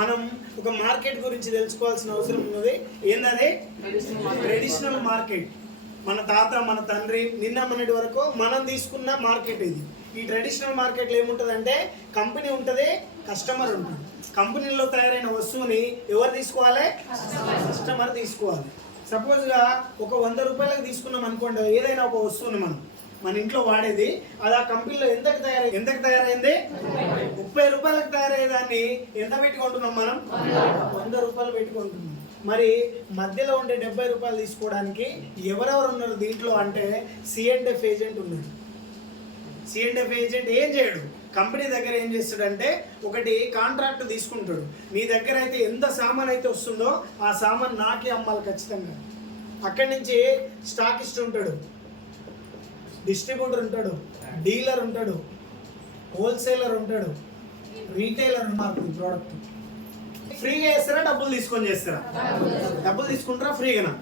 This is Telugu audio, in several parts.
మనం ఒక మార్కెట్ గురించి తెలుసుకోవాల్సిన అవసరం ఉన్నది. ఏంటది? Traditional market. మన తాత మన తండ్రి నిన్న మొన్నటి వరకు మనం తీసుకున్న మార్కెట్ ఇది. ఈ ట్రెడిషనల్ మార్కెట్లో ఏముంటుందంటే కంపెనీ ఉంటుంది, కస్టమర్ ఉంటుంది. కంపెనీలో తయారైన వస్తువుని ఎవరు తీసుకోవాలి? కస్టమర్ తీసుకోవాలి. సపోజ్గా ఒక 100 రూపాయలకు తీసుకున్నాం అనుకోండి, ఏదైనా ఒక వస్తువుని మన ఇంట్లో వాడేది, అది ఆ కంపెనీలో ఎంతకు తయారైంది? 30 రూపాయలకు తయారయ్యేదాన్ని ఎంత పెట్టుకుంటున్నాం మనం? 100 రూపాయలు పెట్టుకుంటున్నాం. మరి మధ్యలో ఉండే 70 రూపాయలు తీసుకోవడానికి ఎవరెవరు ఉన్నారు దీంట్లో అంటే C&F ఏజెంట్ ఉన్నాడు. C&F ఏజెంట్ ఏం చేయడు, కంపెనీ దగ్గర ఏం చేస్తాడంటే ఒకటి కాంట్రాక్ట్ తీసుకుంటాడు. మీ దగ్గర అయితే ఎంత సామాన్ అయితే వస్తుందో ఆ సామాన్ నాకే అమ్మాలి ఖచ్చితంగా. అక్కడి నుంచి స్టాకిస్ట్ ఉంటాడు, డిస్ట్రిబ్యూటర్ ఉంటాడు, డీలర్ ఉంటాడు, హోల్సేలర్ ఉంటాడు, రీటైలర్ ఉన్నారు. ఈ ప్రోడక్ట్ ఫ్రీగా చేస్తారా డబ్బులు తీసుకొని చేస్తారా? డబ్బులు తీసుకుంటారా? ఫ్రీగానా?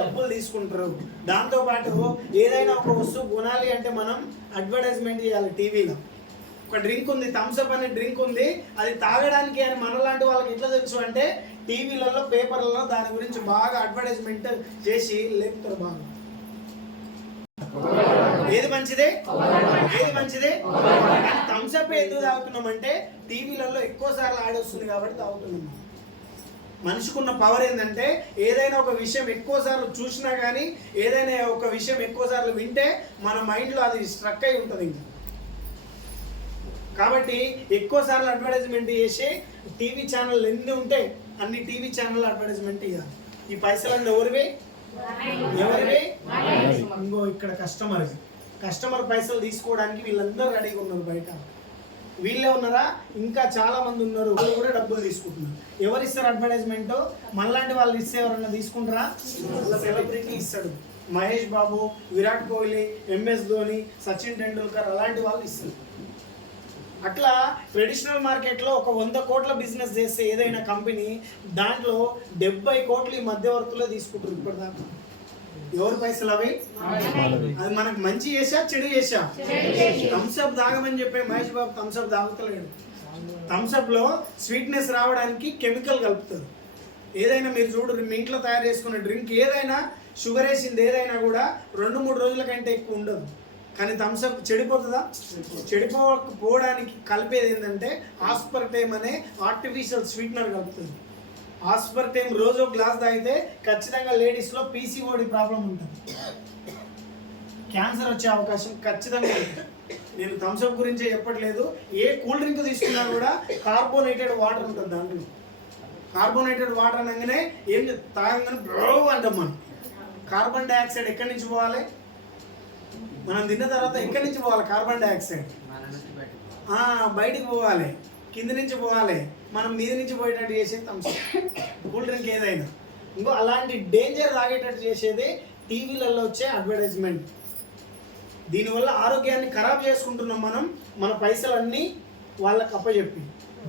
డబ్బులు తీసుకుంటారు. దాంతోపాటు ఏదైనా ఒక వస్తువు కొనాలి అంటే మనం అడ్వర్టైజ్మెంట్ చేయాలి. టీవీలో ఒక డ్రింక్ ఉంది, థమ్స్అప్ అనే డ్రింక్ ఉంది, అది తాగడానికి అని మనలాంటి వాళ్ళకి ఎట్లా తెలుసు అంటే టీవీలలో పేపర్లలో దాని గురించి బాగా అడ్వర్టైజ్మెంట్ చేసి లేపుతారు. బాగా ఏది మంచిదే? థమ్స్అప్ ఎందుకు తాగుతున్నామంటే టీవీలలో ఎక్కువ సార్లు ఆడొస్తుంది కాబట్టి తాగుతున్నాం. మనిషికున్న పవర్ ఏంటంటే ఏదైనా ఒక విషయం ఎక్కువ సార్లు చూసినా కానీ, ఏదైనా ఒక విషయం ఎక్కువ సార్లు వింటే మన మైండ్లో అది స్ట్రక్ అయి ఉంటుంది. ఇంకా కాబట్టి ఎక్కువ సార్లు అడ్వర్టైజ్మెంట్ చేసి టీవీ ఛానల్ ఎన్ని ఉంటే అన్ని టీవీ ఛానల్ అడ్వర్టైజ్మెంట్ ఇవ్వాలి. ఈ పైసలన్నీ ఎవరివి? ఇంకో ఇక్కడ కస్టమర్ పైసలు తీసుకోవడానికి వీళ్ళందరూ రెడీగా ఉన్నారు. బయట వీళ్ళే ఉన్నారా? ఇంకా చాలా మంది ఉన్నారు, వాళ్ళు కూడా డబ్బులు తీసుకుంటున్నారు. ఎవరు ఇస్తారు అడ్వర్టైజ్మెంట్? మనలాంటి వాళ్ళు ఇస్తే ఎవరన్నా తీసుకుంటారా? సెలబ్రిటీ ఇస్తాడు. మహేష్ బాబు, విరాట్ కోహ్లీ, MS ధోని, సచిన్ టెండూల్కర్ అలాంటి వాళ్ళు ఇస్తారు. అట్లా ట్రెడిషనల్ మార్కెట్లో ఒక 100 కోట్ల బిజినెస్ చేస్తే ఏదైనా కంపెనీ దాంట్లో 70 కోట్లు ఈ మధ్యవర్తులే తీసుకుంటారు ఇప్పటిదాకా. ఎవరి పైసలు అవి? అది మనకు మంచి చేసా చెడు చేసా? థమ్స్అప్ తాగమని చెప్పే మహేష్ బాబు థమ్స్అప్ తాగుతలేడు. థమ్స్అప్లో స్వీట్నెస్ రావడానికి కెమికల్ కలుపుతారు. ఏదైనా మీరు చూడరు, మీ ఇంట్లో తయారు చేసుకున్న డ్రింక్ ఏదైనా షుగర్ వేసింది ఏదైనా కూడా 2-3 రోజుల కంటే ఎక్కువ ఉండదు. కానీ థమ్స్అప్ చెడిపోతుందా? చెడిపోవడానికి కలిపేది ఏంటంటే ఆస్పర్టేమ్ అనే ఆర్టిఫిషియల్ స్వీట్నర్ కలుపుతుంది. ఆస్పర్టేమ్ రోజు ఒక గ్లాస్ తాగితే ఖచ్చితంగా లేడీస్లో PCOD ప్రాబ్లం ఉంటుంది, క్యాన్సర్ వచ్చే అవకాశం ఖచ్చితంగా ఉంటుంది. నేను థమ్స్అప్ గురించే చెప్పట్లేదు. ఏ కూల్ డ్రింక్ తీసుకున్నా కూడా కార్బోనేటెడ్ వాటర్ ఉంటుంది. దాంట్లో కార్బోనేటెడ్ వాటర్ అనగానే ఏం తాగంగానే బ్రో అంటాం మనం. కార్బన్ డైఆక్సైడ్ ఎక్కడి నుంచి పోవాలి? మనం తిన్న తర్వాత ఎక్కడి నుంచి పోవాలి? కార్బన్ డైఆక్సైడ్ బయటికి పోవాలి, కింద నుంచి పోవాలి. మనం మీద నుంచి పోయేటట్టు చేసేది థమ్స్అప్. కూల్ డ్రింక్ ఏదైనా ఇంకో అలాంటి డేంజర్ తాగేటట్టు చేసేది టీవీలలో వచ్చే అడ్వర్టైజ్మెంట్. దీనివల్ల ఆరోగ్యాన్ని ఖరాబ్ చేసుకుంటున్నాం మనం, మన పైసలన్నీ వాళ్ళకి అప్పచెప్పి.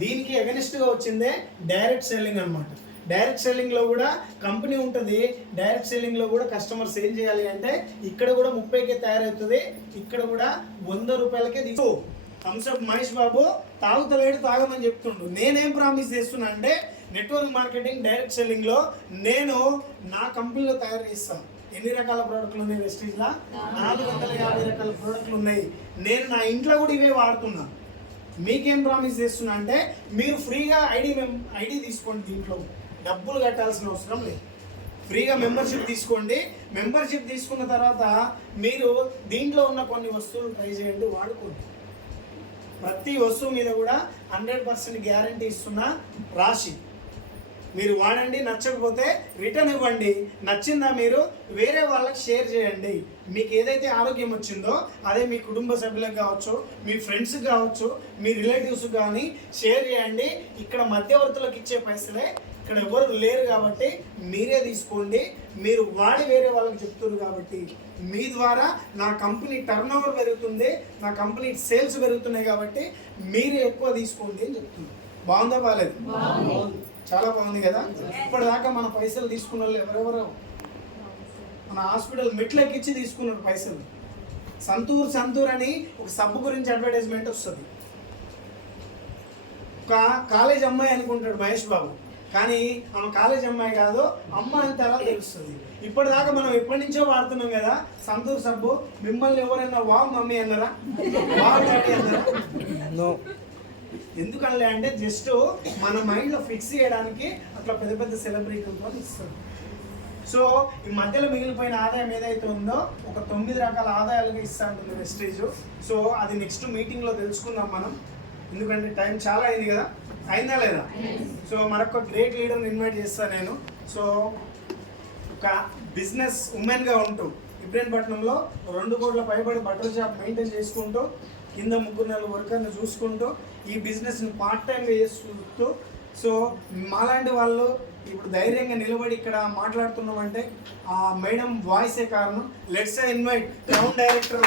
దీనికి అగెనిస్ట్గా వచ్చిందే డైరెక్ట్ సెల్లింగ్ అనమాట. డైరెక్ట్ సెల్లింగ్లో కూడా కంపెనీ ఉంటుంది, డైరెక్ట్ సెల్లింగ్లో కూడా కస్టమర్స్ ఏం చేయాలి అంటే ఇక్కడ కూడా 30కే తయారవుతుంది, ఇక్కడ కూడా 100 రూపాయలకే తీసుకో. థమ్స్అప్ మహేష్ బాబు తాగుతలేడు, తాగమని చెప్తుండు. నేనేం ప్రామిస్ చేస్తున్నా అంటే నెట్వర్క్ మార్కెటింగ్ డైరెక్ట్ సెల్లింగ్లో నేను నా కంపెనీలో తయారు చేస్తాను. ఎన్ని రకాల ప్రోడక్ట్లు ఉన్నాయి వెస్టీజ్లో? 450 రకాల ప్రోడక్ట్లు ఉన్నాయి. నేను నా ఇంట్లో కూడా ఇవే వాడుతున్నా. మీకేం ప్రామిస్ చేస్తున్నా అంటే మీరు ఫ్రీగా ఐడి తీసుకోండి. దీంట్లో డబ్బులు కట్టాల్సిన అవసరం లేదు. ఫ్రీగా మెంబర్షిప్ తీసుకోండి. మెంబర్షిప్ తీసుకున్న తర్వాత మీరు దీంట్లో ఉన్న కొన్ని వస్తువులు ట్రై చేయండి, వాడుకోండి. ప్రతి వస్తువు మీద కూడా 100% గ్యారంటీ ఇస్తున్నా. రాశి మీరు వాడండి, నచ్చకపోతే రిటర్న్ ఇవ్వండి. నచ్చిందా మీరు వేరే వాళ్ళకి షేర్ చేయండి. మీకు ఏదైతే ఆరోగ్యం వచ్చిందో అదే మీ కుటుంబ సభ్యులకు కావచ్చు, మీ ఫ్రెండ్స్కి కావచ్చు, మీ రిలేటివ్స్ కానీ షేర్ చేయండి. ఇక్కడ మధ్యవర్తులకు ఇచ్చే పైసలే ఇక్కడ ఎవరు లేరు కాబట్టి మీరే తీసుకోండి. మీరు వాడి వేరే వాళ్ళకి చెప్తున్నారు కాబట్టి మీ ద్వారా నా కంపెనీ టర్నోవర్ పెరుగుతుంది, నా కంపెనీ సేల్స్ పెరుగుతున్నాయి కాబట్టి మీరు ఎక్కువ తీసుకోండి అని చెప్తున్నారు. బాగుందా? బాగాలేదు? చాలా బాగుంది కదా. ఇప్పటిదాకా మన పైసలు తీసుకున్న వాళ్ళు ఎవరెవరో మన హాస్పిటల్ మెట్లు ఎక్కించి తీసుకున్నారు పైసలు. సంతూర్ అని ఒక సబ్బు గురించి అడ్వర్టైజ్మెంట్ వస్తుంది. ఒక కాలేజ్ అమ్మాయి అనుకుంటాడు మహేష్ బాబు, కానీ ఆమె కాలేజ్ అమ్మాయి కాదు, అమ్మ అని తర్వాత తెలుస్తుంది. ఇప్పటిదాకా మనం ఎప్పటి నుంచో వాడుతున్నాం కదా సంతూర్ సబ్బు. మిమ్మల్ని ఎవరైనా వావ్ మమ్మీ అన్నారా, వావ్ డాడీ అన్నారా? ఎందుకనలే అంటే జస్ట్ మన మైండ్లో ఫిక్స్ చేయడానికి అట్లా పెద్ద పెద్ద సెలబ్రిటీలతో ఇస్తారు. సో ఈ మధ్యలో మిగిలిపోయిన ఆదాయం ఏదైతే ఉందో ఒక 9 రకాల ఆదాయాలుగా ఇస్తా ఉంటుంది వెస్టేజ్. సో అది నెక్స్ట్ మీటింగ్లో తెలుసుకుందాం మనం, ఎందుకంటే టైం చాలా అయింది కదా, అయిందా లేదా? సో మరొక గ్రేట్ లీడర్ని ఇన్వైట్ చేస్తాను నేను. సో ఒక బిజినెస్ ఉమెన్గా ఉంటూ ఇబ్రహీంపట్నంలో 2 కోట్ల పైబడి బట్టల షాప్ మెయింటైన్ చేసుకుంటూ కింద 3-4 వర్కర్ని చూసుకుంటూ ఈ బిజినెస్ని పార్ట్ టైంగా చేసుకుంటూ, సో మాలాంటి వాళ్ళు ఇప్పుడు ధైర్యంగా నిలబడి ఇక్కడ మాట్లాడుతున్నామంటే ఆ మేడం వాయిసే కారణం. Let's invite town director